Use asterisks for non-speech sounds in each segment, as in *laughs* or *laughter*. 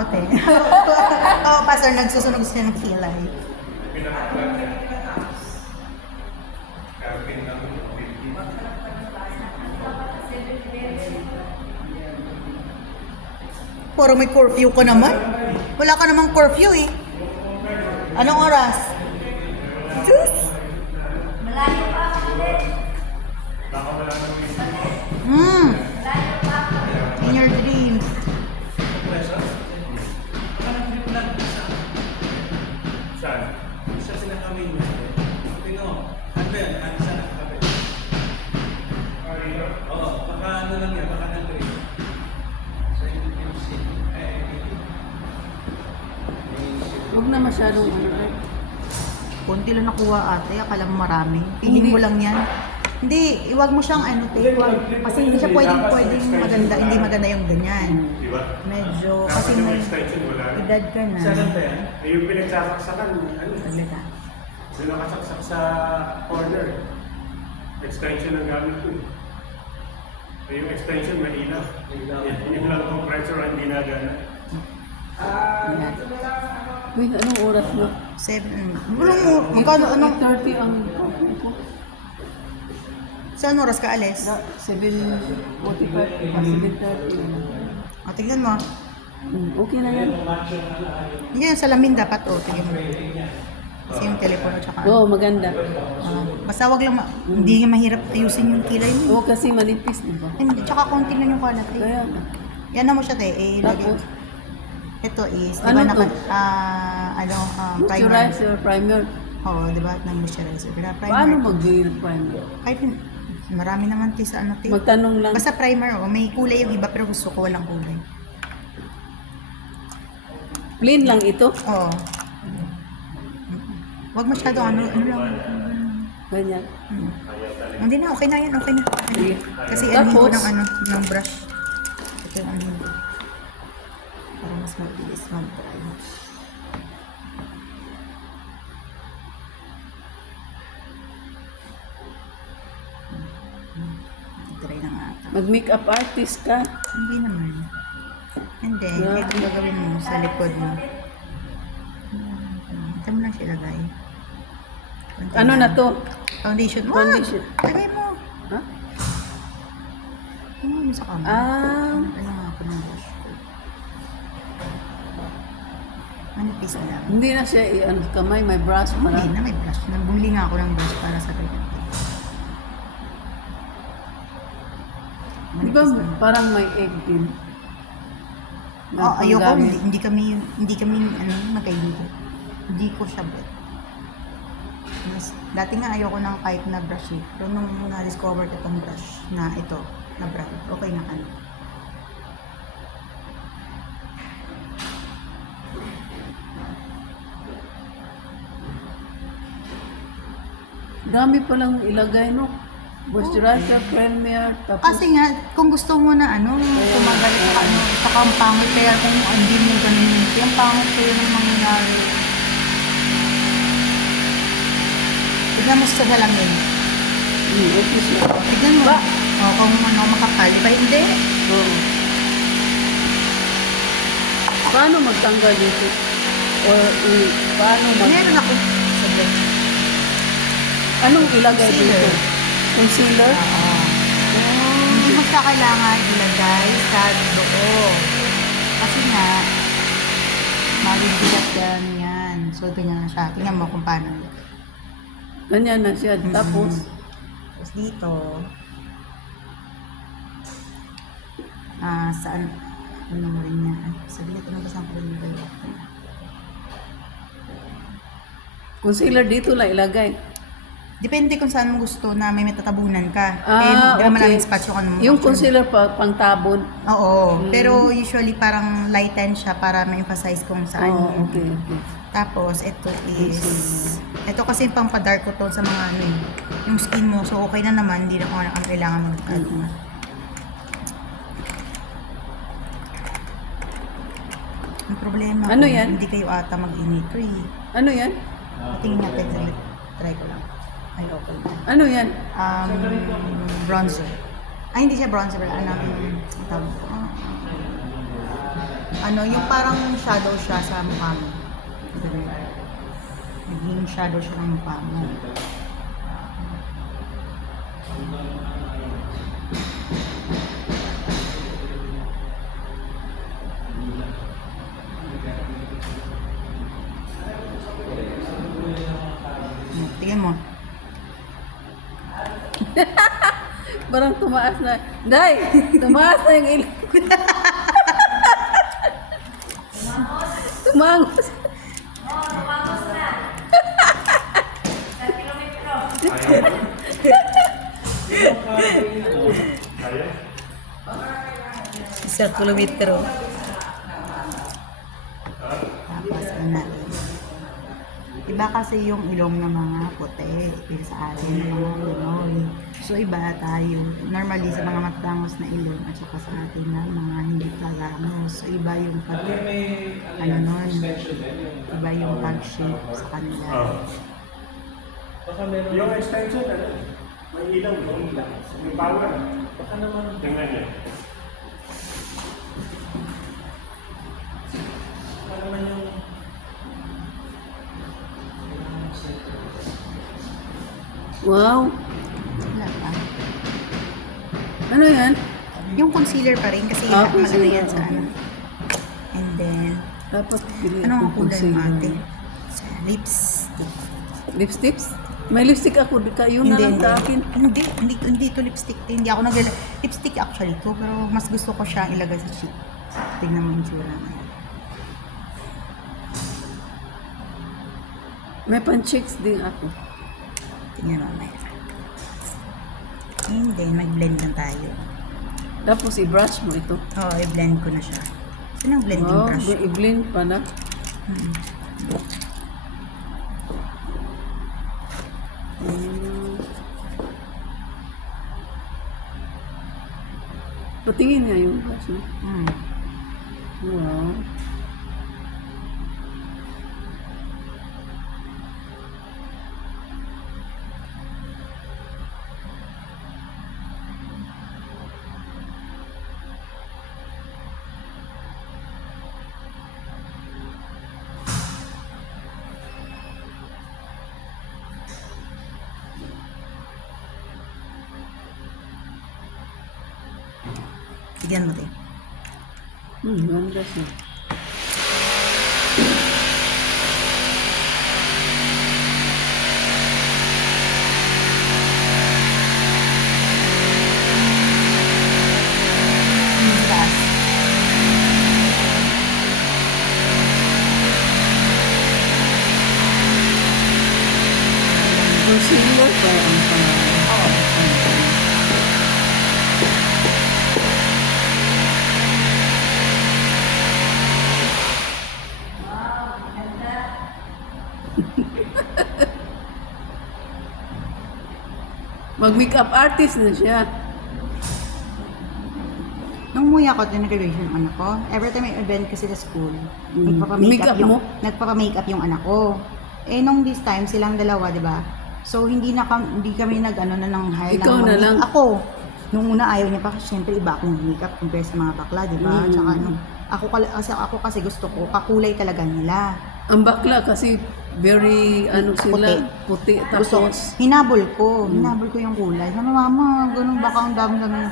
Oo, te. *laughs* Oo, pastor, nagsusunog siya ng kilay. Puro may curfew ka naman. Wala ka namang curfew eh. Anong oras? Lang nakuha ate, akala mo marami. Piling mo lang yan. Hindi, iwag mo siyang ano, te. Iwag, kasi hindi siya pwedeng, pwedeng maganda, hindi maganda yung ganyan. Medyo, kasi may edad ka na. Isa lang ba yan? Yung pinagsasaksakan, ano? Ano ka? Yung nakasaksak sa corner. Extension ang gamit ko. eh. Eh, yung extension, may ilaw. Yung- lang compressor ang hindi na gana. Yan. Uy, anong oras na? Seven. Bulong mo. Magkano, anong, 30 ang saan oras ka alis? Na, 7.45 pa, 7.30. O, tignan mo. Hmm, okay na yan. Yan, salamin dapat, o, tignan mo. Kasi yung telepono tsaka. Oo, maganda. Ah, basta wag lang, ma- hindi nga mahirap ayusin yung kilay mo. Oo, kasi manipis, di ba? Hindi, tsaka konti lang yung kalat. Eh. Kaya. Yan na mo siya, te. Eh. Tapos, Ito is, di Ano ba, naka, to? ah, ano, ah, primer. moisturizer, primer. Oo, di ba, ng moisturizer. Kaya primer. Paano ng primer? Kahit, marami naman, te, sa ano, te. Magtanong lang. Basta primer, oh, may kulay yung iba, pero gusto ko walang kulay. Plain lang ito. Oo. Wag masyado, ano, ano lang. Ganyan. Hmm. Hindi na, okay na yan, okay na. Okay na. Kasi ano ko Tapos? ng ano, ng brush. Ito yung ano. Mas mabilis mag-dry. Dry na nga ata. Mag-makeup artist ka. Hindi naman. Hindi. Grabe. Ito gagawin mo sa likod mo. Hmm, Ito mo lang siya ilagay. Konti Ano na lang. to? Foundation. Wag! Foundation. Lagay mo. Ha? Ano mo sa kamay? Ah, Ano Manipis na lang. hindi na siya i-ano kamay, may brush Hindi pala. na may brush. Nabumili nga ako ng brush para sa ganyan. Di ba parang may egg din? Na Oh, ayoko. panggamit. Hindi, hindi kami, hindi kami, ano, magkaibigan. Hindi ko siya bet. Mas, dati nga ayoko ng kahit na brush eh. Pero nung na-discover ko itong brush na ito, na brown, okay na kami. Dami palang ilagay, no? Moisturizer, primer, tapos... Kasi nga, kung gusto mo na ano, kumagalit ka ano, saka ang pangit kaya kung hindi mo ganun, yung pangit kaya yung mangyayari. Tignan mo sa salamin. Hmm, okay siya. Tignan mo. O, kung ano, makapal. Ba hindi? Oo. Paano magtanggal dito? Or i- paano mag... Meron ako. Sabi. Anong ilagay Concealer. dito? Concealer? Oo. Hindi mo siya kailangan ilagay sa loob. Kasi nga, mabibigat yan yan. So, ganyan na siya. Tingnan mo kung paano. Ganyan na siya. Mm. Tapos, Tapos dito, ah, saan, ano mo rin yan. Sabi ko, nabasang ko rin yung concealer dito lang ilagay. Depende kung saan mo gusto na may matatabunan ka. Ah, eh, okay. maraming spatio ka naman. Yung concealer pa, pang tabon? Oo. Mm. Pero usually parang lighten siya para ma-emphasize kung saan. Oh, okay, okay. Tapos, ito is... Ito kasi pang-dark ko to sa mga ano, eh, yung skin mo. So, okay na naman. Hindi na kung ano ang kailangan mag mm -hmm. Ang problema ano yan? hindi kayo ata mag-init. Ano yan? Tingin natin. Try ko lang. Ay, okay. Ano yan? Um, bronzer. Ay, hindi siya bronzer. Ano, yung tawag? Ah, ano, yung parang shadow siya sa mukha mo. Naging shadow siya ng mukha mo. Tumaas na. Day! Tumaas na yung ilong. Tumangos. Isang kilometro. Tapos natin. Iba kasi yung ilong ng mga puti, yung sa atin ng mga Pinoy. So iba tayo. Normally sa mga matangos na ilong at saka sa atin na mga hindi talangos. So iba yung pag ano nun, iba yung pag-shape sa kanila. Ah. Yung extension, ano? May ilaw, yung ilaw. May power. Baka naman. Tingnan niya. Wow. Ano yan? Yung concealer pa rin kasi Ah, maganda yan sa ano. And then, Dapat ano ang kulay ate? Sa lipstick. Lipsticks? May lipstick ako. Kayo na lang sa akin. Hindi, hindi, hindi to lipstick. Hindi ako nag Lipstick actually to, pero mas gusto ko siya ilagay sa cheek. Tingnan mo yung tsura niya. May pan-chicks din ako. Tingnan mo mamaya. And then, mag-blend lang tayo. Tapos i-brush mo ito. Oo, oh, i-blend ko na siya. Saan ang blending Wow, brush? i-blend pa na. Hmm. Mm. Patingin nga yung brush mo. Hmm. Wow. Hmm, ganda siya. Yung taas. Concealer pa ang pangalan. Mag-makeup artist na siya. Nung umuwi ako din graduation ng anak ko, every time may event kasi sa school, Mm. nagpapa-makeup Makeup yung, mo? nagpapa-makeup yung anak ko. Eh, nung this time, silang dalawa, di ba? So, hindi na kami, hindi kami nag, ano, na ng hire Ikaw na lang? Ako. Nung una, ayaw niya pa kasi syempre iba akong makeup compare sa mga bakla, di ba? Mm. Tsaka, ano, ako, kal- kasi, ako kasi gusto ko, kakulay talaga nila. Ang bakla kasi very ano sila, puti, Gusto tapos hinabol ko, hinabol ko yung kulay. Sabi, mama, ganun baka ang dami-dami.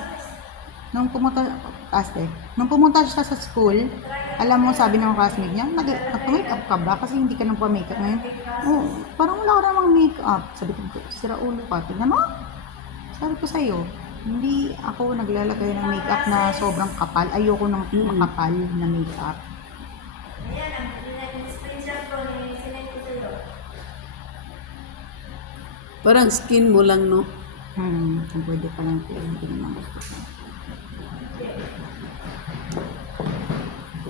Nung pumunta, aste, nung pumunta siya sa school, alam mo, sabi ng classmate niya, nag, nagpa-makeup ka ba? Kasi hindi ka nang pa-makeup ngayon. Oh, parang wala ka namang makeup. Sabi ko, sira ulo ka. Tingnan mo. Sabi ko sa'yo, hindi ako naglalagay ng makeup na sobrang kapal. Ayoko ng Mm. makapal na makeup. Parang skin mo lang no. Hmm, kung pwede pa lang ito, hindi naman gusto ko.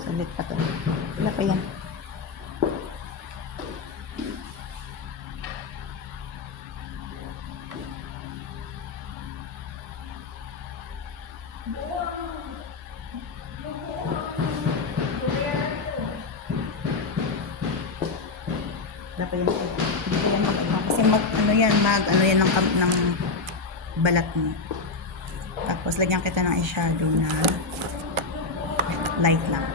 Salit pa to. Wala pa yan. Mag, ano yan ng, ng balat mo. Tapos lagyan kita ng eyeshadow na light lang.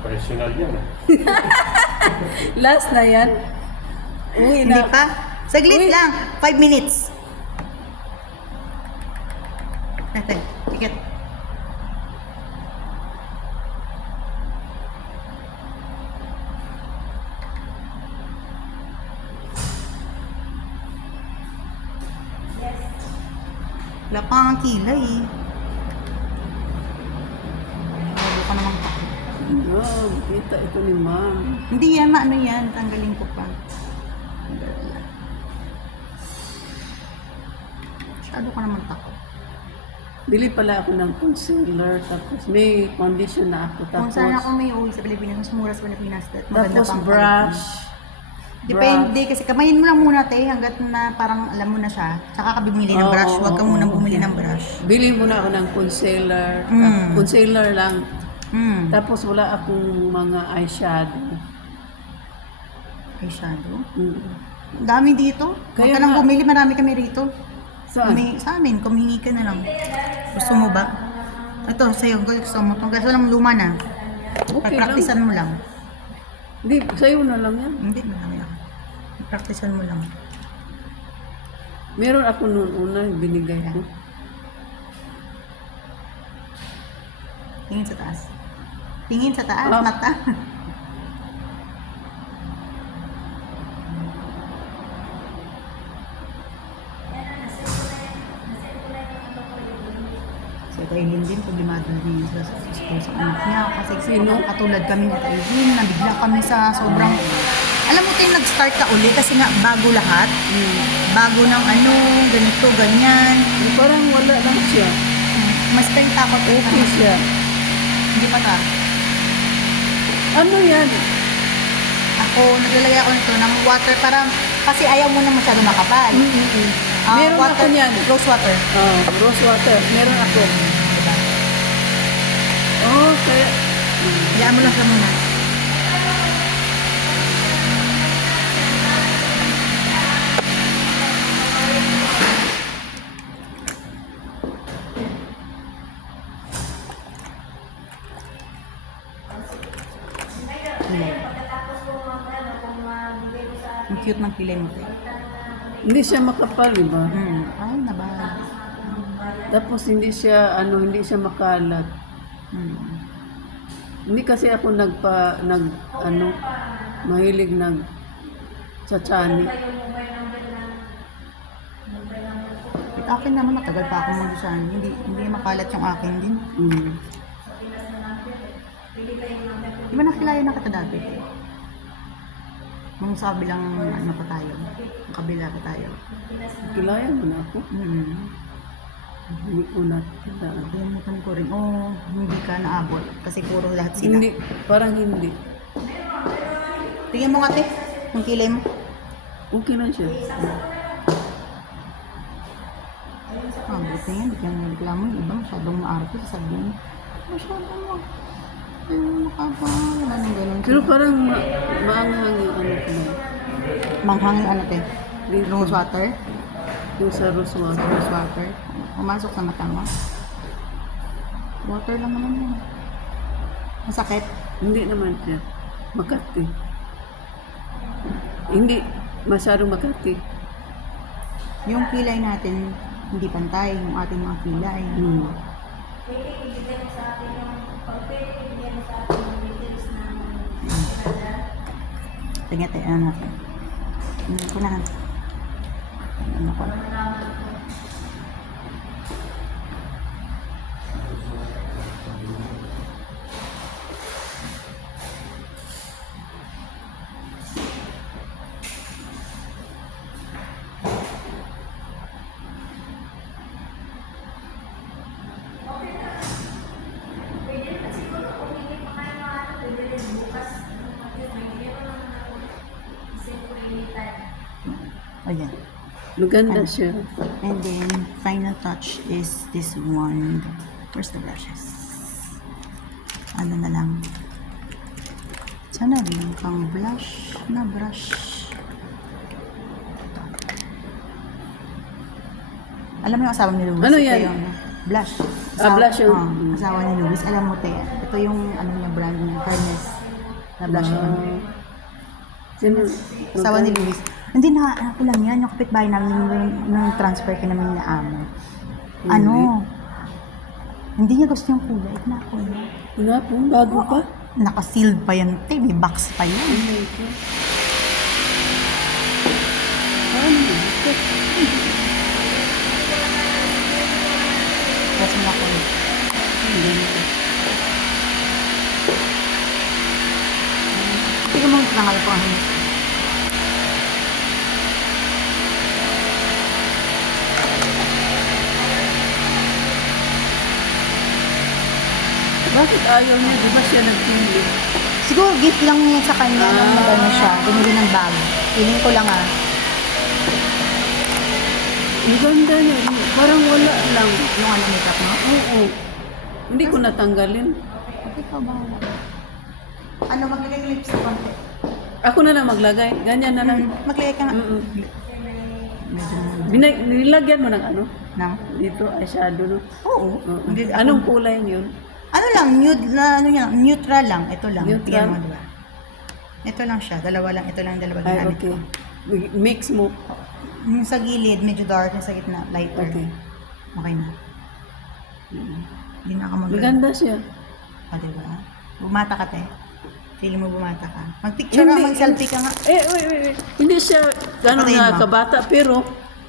Professional yan ah. *laughs* Last na yan. Uwi Hindi na. pa? Saglit Uy. lang. Five minutes. Natin. Tiket. Wala pa nga kilay eh. Bago ka naman pa. Oh, kita ito ni ma'am. Hindi yan, maano yan. Tanggalin ko pa. Masyado ka naman takot. Bili pala ako ng concealer. Tapos may condition na ako. Kung Tapos, saan ako may uwi sa Pilipinas, mas mura sa Pilipinas. Tapos brush. Depende kasi kamayin mo lang muna te hanggat na parang alam mo na siya. Tsaka ka bumili ng Oo, brush. Huwag ka oo, muna oo. bumili ng brush. Bili muna ako ng concealer. Mm. Tap- Concealer lang. Hmm. Tapos wala akong mga eyeshadow. Eyeshadow. Mm. Ang Dami dito. Huwag Kaya ka nga. bumili. Marami kami rito. Saan? May, sa amin, kumihingi ka na lang. Gusto mo ba? Ito, sa'yo. Gusto mo. Itong kaso lang luma na. Okay lang. Pagpraktisan mo lang. Hindi, sa'yo na lang yan. Hindi, marami lang. Pagpraktisan mo lang. Meron ako noon una, binigay ko. Tingin sa taas. Tingin sa taas, Ah. mata. Si Ate Eileen din, problemado din sa sa anak niya. Kasi Sino? katulad kami ni Ate Eileen, nabigla kami sa sobrang... Alam mo tayo nag-start ka uli kasi nga bago lahat. Bago ng ano, ganito, ganyan. Eh, Parang wala lang siya. Mas tayo takot. Okay siya. Hindi pa ka. Ano yan? Ako, naglalagay ako nito ng water para kasi ayaw mo na masyado makapal. Ah, Meron water, ako niyan. Rose water. Oh, rose water. Meron ako. Diba? Oh, kaya... Hayaan mo lang siya muna. Kilay. Ang kilay mo. Hindi siya makapal, di ba? Hmm. Ay, nabahal. Tapos hindi siya, ano, hindi siya makalat. Hmm. Hindi kasi ako nagpa, nag, ano, mahilig nag, tsatsani. At akin naman, matagal pa ako mag-design. Hindi, hindi makalat yung akin din. Mm. Di ba nakilala na kita dati? Nung sa kabilang ano pa tayo. Ang kabila pa tayo. Kilaya mo na ako. Mm. Hindi ko na kilaan. Kalimutan ko rin. Oh, hindi ka naabot. Kasi puro lahat sila. Hindi, parang hindi. Tingnan mo nga, te. Yung kilay mo. Okay lang siya. Ah, buti nga. Hindi ka nang reklamo. Yung iba masyadong maarte. Sasabihin, masyadong mo. Ayun, makapa. Wala nang ganun. Pero parang ma maanghang yung ano ko na. Manghang yung ano, te. Dito. Rose water. Yung sa rose water. Rose water. Pumasok sa mata mo. Water lang naman yun. Masakit. Hindi naman siya. Makati. Hindi masyadong makati. Yung kilay natin, hindi pantay. Yung ating mga kilay. Hmm. Tingnan tayo, ano natin. Ano ko na. Ano ko. Ayan. Maganda siya. And then, final touch is this one. Where's the brushes? Ano na lang. Sana rin kang blush na brush. Alam mo yung asawa ni Luis? Ano Ito yan? Yung blush. Ah, blush yung- oh, asawa ni Luis. Alam mo, te. Ito yung ano niya brand niya. Hermes. Na blush yun. Ah. Sino? Asawa ni Luis. Hindi na, ako lang yan, yung kapitbahay namin nung, nung transfer ka namin na amo. Ano? Hindi niya gusto yung kulay. Na ako. Wala po, bago pa. Naka-sealed pa yan. Te, may box pa yan. Oh my God. Ano? Tapos mo ako. Ang ganda. Tingnan mo ang tangal ko. Ano? Bakit ayaw niya? Di ba siya nagpili? Siguro gift lang niya sa kanya nung Ah. nag-ano siya. Bumili ng bag. Feeling ko lang ah. Ang ganda niya. Parang wala lang. Yung ano makeup mo. Oo. Hindi ko natanggalin. Okay pa ba? Ano, maglagay ng lipstick konti. Ako na lang maglagay. Ganyan na lang. Maglagay ka nga. Mm-mm. Medyo Binag- nilagyan mo ng ano? na. Dito, eyeshadow, no? Oo. Oo. Anong kulay yun? Ano lang, nude na, ano yan, neutral lang. Ito lang. Neutral? Tingnan mo, di ba? Ito lang siya. Dalawa lang. Ito lang dalawa Ay, ginamit okay. ko. Mix mo. Yung sa gilid, medyo dark. Yung sa gitna, lighter. Okay. Okay na. Hindi na ako mag- Maganda siya. Ah, di ba? Bumata ka, te. Feeling mo bumata ka. Mag-picture ka, mag-selfie ka nga. Eh, wait, wait, wait. Hindi siya gano'n Patayin nga mo. kabata, pero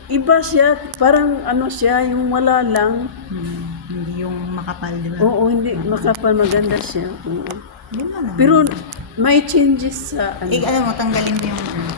iba siya, parang ano siya, yung wala lang. Hmm, hindi yung makapal, di ba? Oo, hindi makapal, maganda siya. Oo. Yun. Pero may changes sa ano. Eh, alam mo, tanggalin mo yung ano.